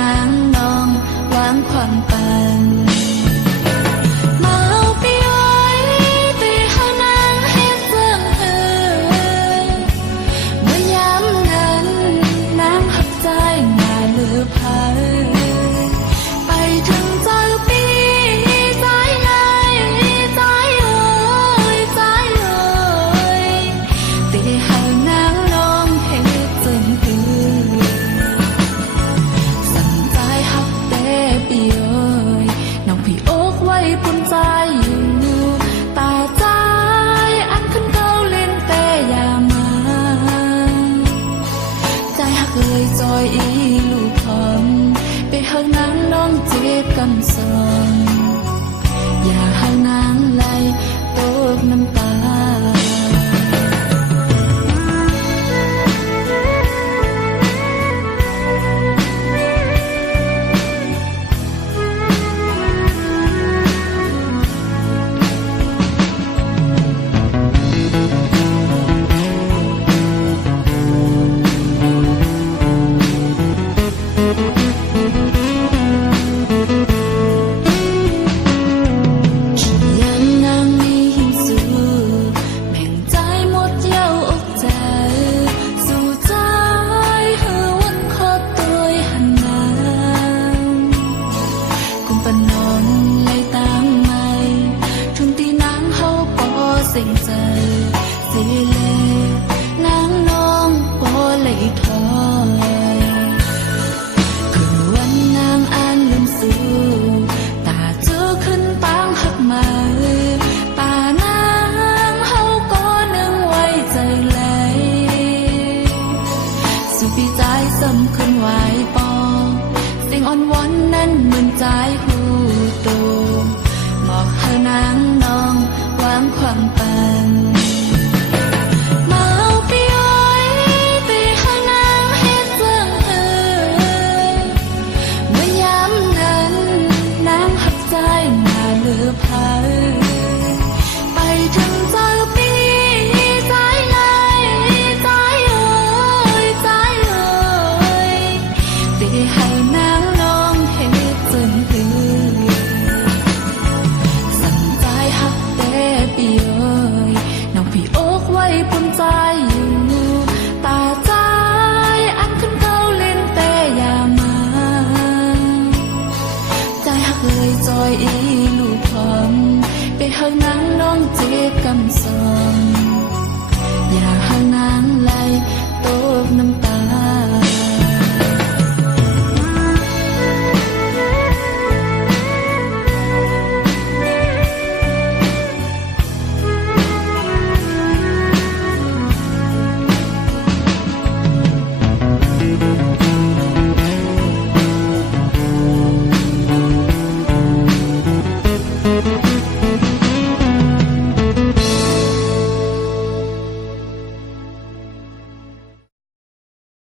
นางนองวางความปันมาเอาไปไว้ตีเฮานางเฮ็ดเสื่องเธอเมื่อยามนั้นนางหักใจหน้าเลือพายไปถึงใจปีใจไงใจเอ่ยใจเอ่ยตีเฮานางนองเฮ็ดเสื่องเธอสั่งใจหักแต่ปีเอ่ยน้องพี่อกไว้ปุ่นใจอยู่ตาใจอันขึ้นเก้าเล่นแต่อย่ามาใจหักเลยจอยอีลูกพร้อมไปเฮานางน้องเจ็บกำสอนอย่าเฮานางไหลตกน้ำตาสำคัญไว้ปอสิ่งอ่อนวอนนั้นเหมือนใจหูโตบอกเฮานางนองวางความปันมาเอาไปไว้ตีเฮานางเฮ็ดเสื่องเธอเมื่อยามนั้นนางหักใจหน้าเลือพายไปถึงใจปีใจไงใจเอ่ยใจเอ่ยตีเฮา